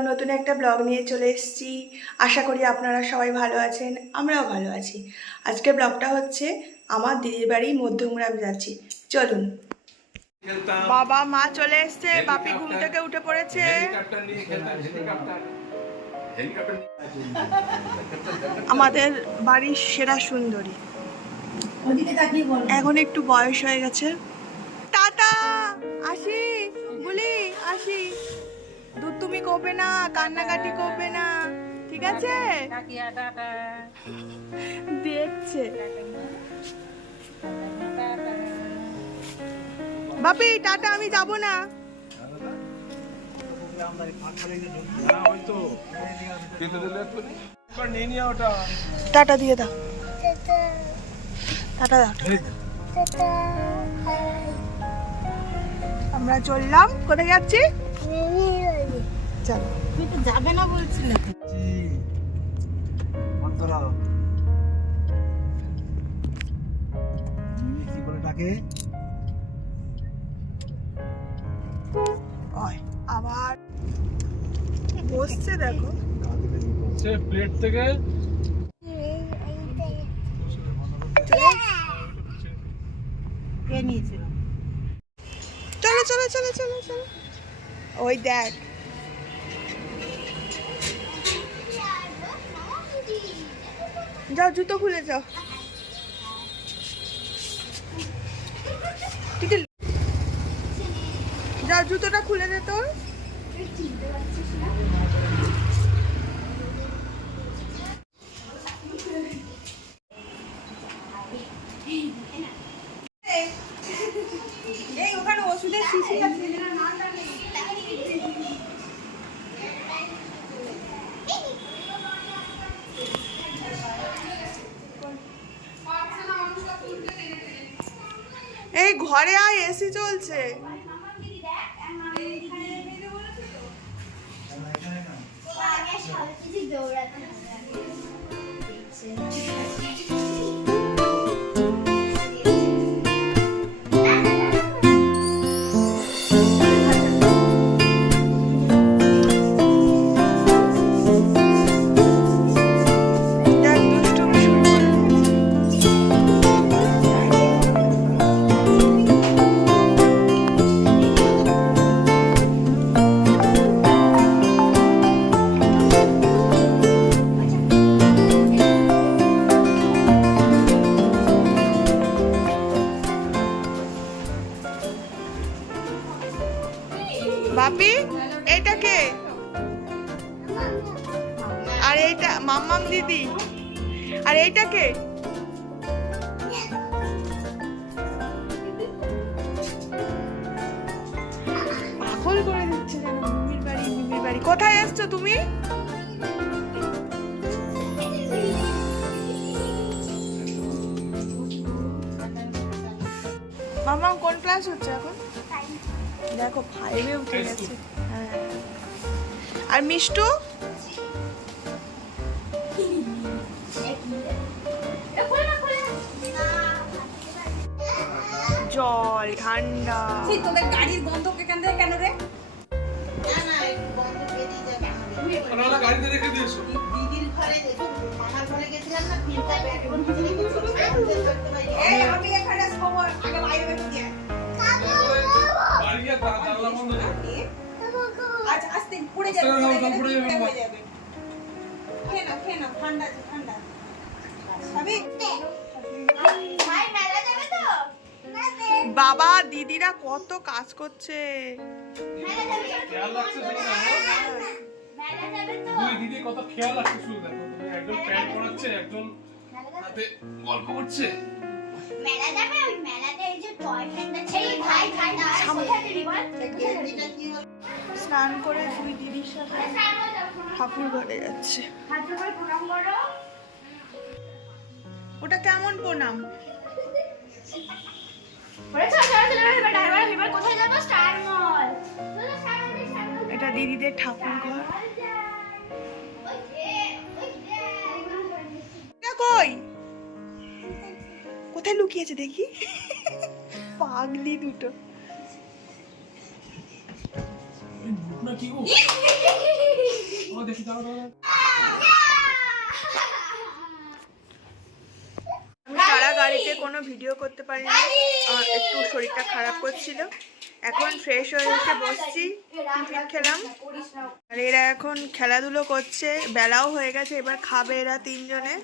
আবার নতুন একটা ব্লগ নিয়ে চলে এসেছি। আশা করি আপনারা সবাই ভালো আছেন, আমরাও ভালো আছি। আজকের ব্লগটা হচ্ছে আমার দিদির বাড়ি, মধ্যমগ্রাম যাচ্ছি। চলুন। বাবা, মা চলে এসছে, বাপি ঘুম থেকে উঠে পড়েছে। আমাদের বাড়ির সেরা সুন্দরী। এখন একটু বয়স হয়ে গেছে। টাটা! আসি, বলি, আসি। তুমি করবে না, কান্নাকাটি করবে না, ঠিক আছে? দেখছে। বাপি, টাটা, আমি যাব না। টাটা দিয়ে দাও। টাটা দাও আমরা চললাম, কোথায় যাচ্ছি? চলো। তুই তো যাবে না বলছিলে। তো। অন্তরা। কি বলে ডাকে আবার বসছে দেখো। সে প্লেট থেকে? চলো চলো চলো চলো চলো। ওই দেখ। যাও জুতো খুলে যাও। যাও জুতোটা খুলে দে তোর। এই ঘরে আয় এসি চলছে। দেখ বাপি এটা কে? আর এইটা মাম্মাম দিদি। আর এইটা কে? বাড়ি কোথায় এসছো তুমি? মাম্মাম কোন ক্লাস হচ্ছে এখন? দেখো ফাইভে উঠে গেছে। হ্যাঁ। আর মিষ্টু? জল ঠান্ডা। তোদের গাড়ির গন্ধ এখান থেকে কেন রে? আমি এখানে আগে বাইরে আজ আস্তে পড়ে যাবে পড়ে যাবে, খেয়ে নাও খেয়ে নাও ঠান্ডা আছে ঠান্ডা খাবি বাবা দিদিরা কত কাজ করছে। খেয়াল রাখছে শুধু দিদি কত খেয়াল রাখছে শুধু দেখো একজন প্যান্ট পরাচ্ছে একজন হাতে গল্প করছে। মেলা যাবে ওই মেলাতে স্নান করে দুই দিদির সাথে ঠাকুর ঘরে যাচ্ছে। ওটা কেমন প্রণাম? এটা দিদিদের ঠাকুর ঘর। কই? কোথায় লুকিয়েছে দেখি? পাগলি দুটো। সারা গাড়িতে কোনো ভিডিও করতে পারিনি একটু শরীরটা খারাপ করছিল। এখন ফ্রেশ হয়ে এসে বসছি টিফিন খেলাম। আর এরা এখন খেলাধুলো করছে বেলাও হয়ে গেছে এবার খাবে এরা তিনজনে।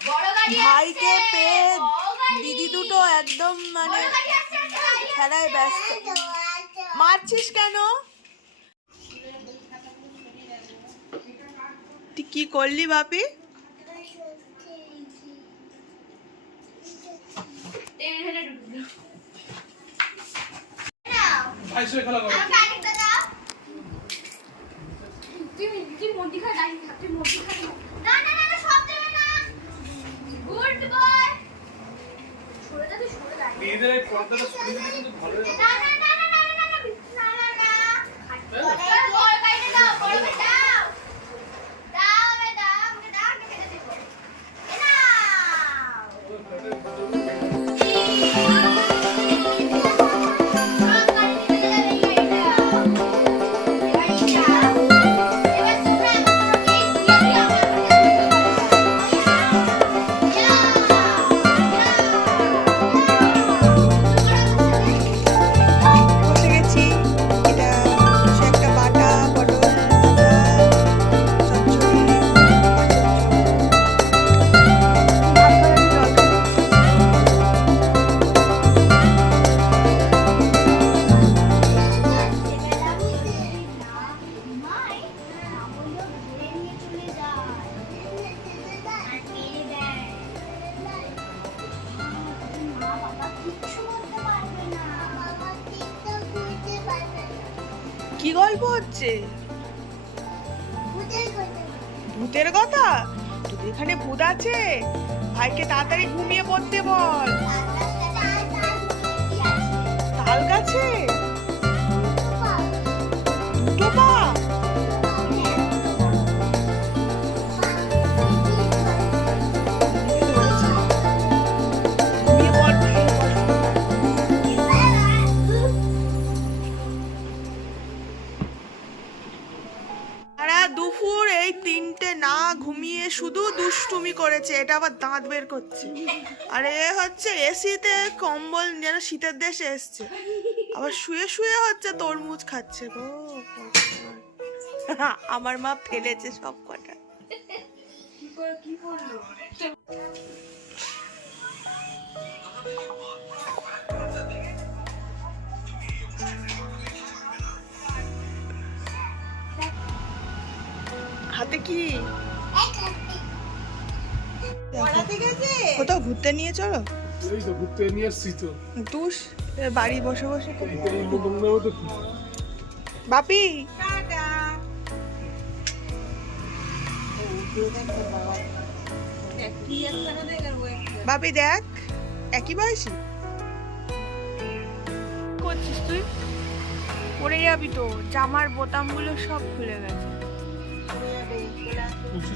ভাইকে পেয়ে দিদি দুটো একদম মানে খেলায় ব্যস্ত। মারছিস কেন? কি করলি বাপি? ভাইয়ের সঙ্গে খেলা করো। মেয়েদের এই পর্দাটা শুনে কিন্তু ভালো কি গল্প হচ্ছে? ভূতের কথা। তোর এখানে ভূত আছে? ভাইকে তাড়াতাড়ি ঘুমিয়ে পড়তে বল। তাল গাছে আবার দাঁত বের করছে। আর এ হচ্ছে এসিতে কম্বল যেন শীতের দেশে এসছে। আবার শুয়ে শুয়ে হচ্ছে তরমুজ খাচ্ছে গো আমার মা ফেলেছে সব কটা। হাতে কি? কোথাও ঘুরতে নিয়ে চলো? ঘুরতে নিয়ে এসছি তো। তুস বাড়ি বসে বসে বাপি। বাপি দেখ একই বয়সী। করছিস তুই? পড়ে যাবি তো জামার বোতামগুলো সব খুলে গেছে।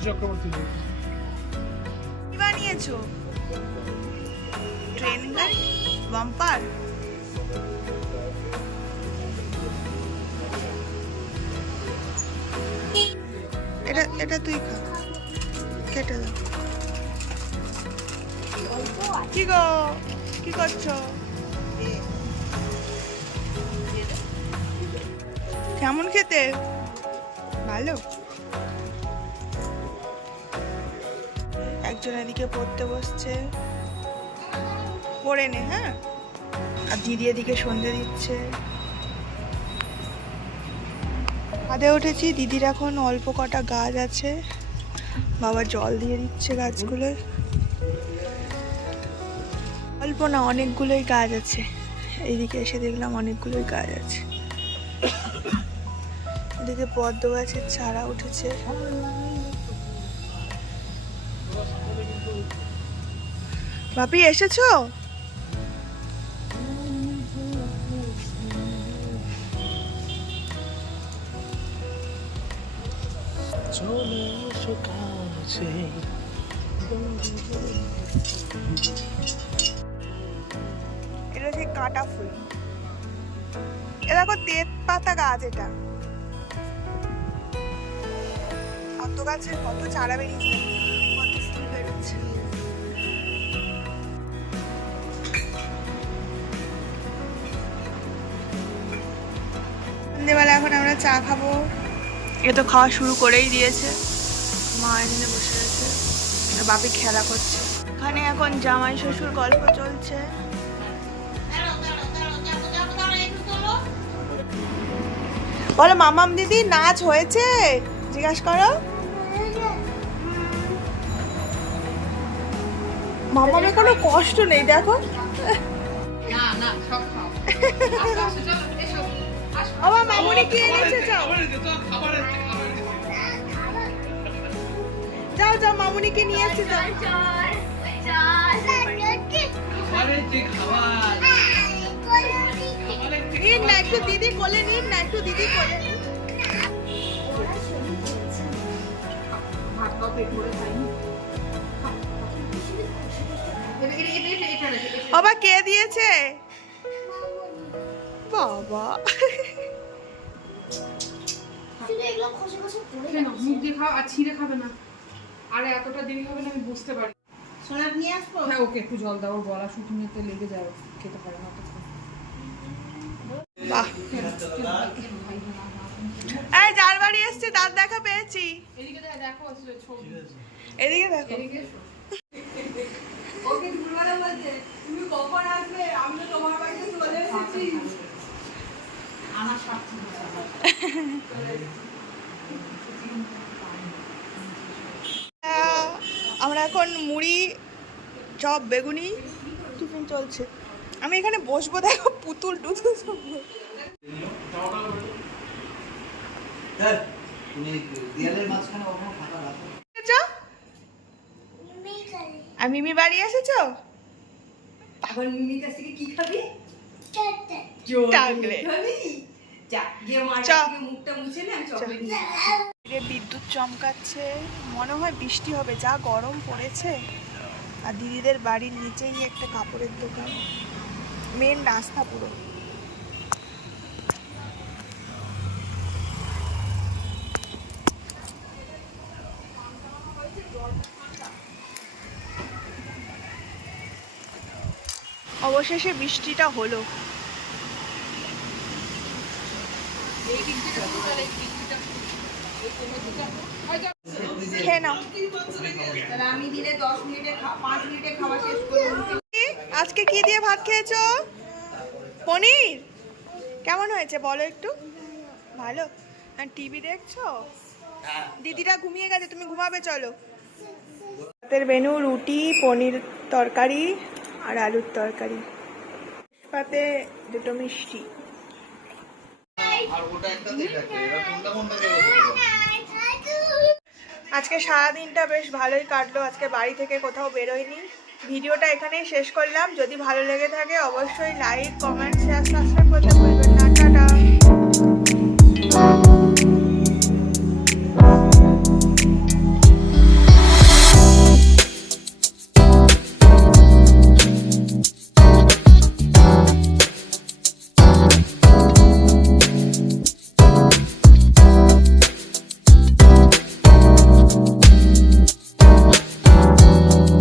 চক্রবর্তী। বানিয়েছো? ট্রেন গাড়ি? বাম্পার? এটা এটা তুই খা। কেটে দাও কি গো? কি করছ? কেমন খেতে? ভালো? একজন এদিকে পড়তে বসছে। পড়ে নে হ্যাঁ? আর দিদি এদিকে সন্ধে দিচ্ছে। ছাদে উঠেছি, দিদির এখন অল্প কটা গাছ আছে। বাবা জল দিয়ে দিচ্ছে গাছগুলো। অল্প না, অনেকগুলোই গাছ আছে। এইদিকে এসে দেখলাম অনেকগুলোই গাছ আছে। এদিকে পদ্ম গাছের চারা উঠেছে। বাপি এসেছ? চলে এসো কাছে। এটা হচ্ছে কাটা ফুল। এ দেখো তেত পাতা গাছ এটা। কত গাছের কত চারা বেরিয়েছে। সন্ধ্যেবেলা এখন আমরা চা খাব। এ তো খাওয়া শুরু করেই দিয়েছে। মা এখানে বসে আছে আর বাপি খেলা করছে। এখানে এখন জামাই শ্বশুর গল্প চলছে। দাঁড়াও দাঁড়াও দাঁড়াও দাঁড়াও দাঁড়াও দাঁড়াও একটু তোলো বলো মামাম দিদি নাচ হয়েছে? জিজ্ঞাসা করো। মামামের কোনো কষ্ট নেই দেখো। না না সব খাও। বাবা মামুনি কি এনেছে যাও। যাও যাও মামুনিকে নিয়ে যাও। নিন না একটু দিদি কোলে নিন না একটু দিদি কোলে ভাত খাও, পেট ভরে খাইনি। বাবা কে দিয়েছে? বাবা। নাও, মুখ দিয়ে খাও আর ছিঁড়ে খাবে না। আরে এতটা দেরি হবে না আমি বুঝতে পারি। সোনার নিয়ে আসব? হ্যাঁ ওকে একটু জল দাও গলা শুকিয়েতে লেগে যায় খেতে পারে না। এই যার বাড়ি এসছি তার দেখা পেয়েছি। এদিকে দেখো এদিকে দেখো। ওকে বলছে তুমি কখন আসবে? আমি তো তোমার বাড়িতে চলে এসেছি। আমার স্বার্থ। আহ, আমরা এখন মুড়ি চপ বেগুনি টিফিন চলছে। আমি এখানে বসবো দেখো পুতুল টুতুল সব? আর মিমি বাড়ি এসেছ? এখন মিমির কাছ থেকে কি খাবি? চকলেট। বিদ্যুৎ চমকাচ্ছে। মনে হয় বৃষ্টি হবে যা গরম পড়েছে। আর দিদিদের বাড়ির নিচেই একটা কাপড়ের দোকান। মেন রাস্তা পুরো। অবশেষে বৃষ্টিটা হলো এই দিক থেকে দুটো আর এই দিক থেকে এই কোনো দুটো। হয়তো খেয়ে নাও। আমি দিলে দশ মিনিটে পাঁচ মিনিটে খাওয়া শেষ করে মুখে কি? আজকে কি দিয়ে ভাত খেয়েছো? পনির? কেমন হয়েছে বলো একটু? ভালো। টিভি দেখছ? দিদিরা ঘুমিয়ে গেছে তুমি ঘুমাবে চলো। ভাতের মেনু রুটি পনির তরকারি আর আলুর তরকারি। পাতে দুটো মিষ্টি। আজকে সারাদিনটা বেশ ভালোই কাটলো, আজকে বাড়ি থেকে কোথাও বেরোয়নি ভিডিওটা এখানেই শেষ করলাম, যদি ভালো লেগে থাকে অবশ্যই লাইক কমেন্ট শেয়ার সাবস্ক্রাইব করতে ভুলবেন না, টাটা।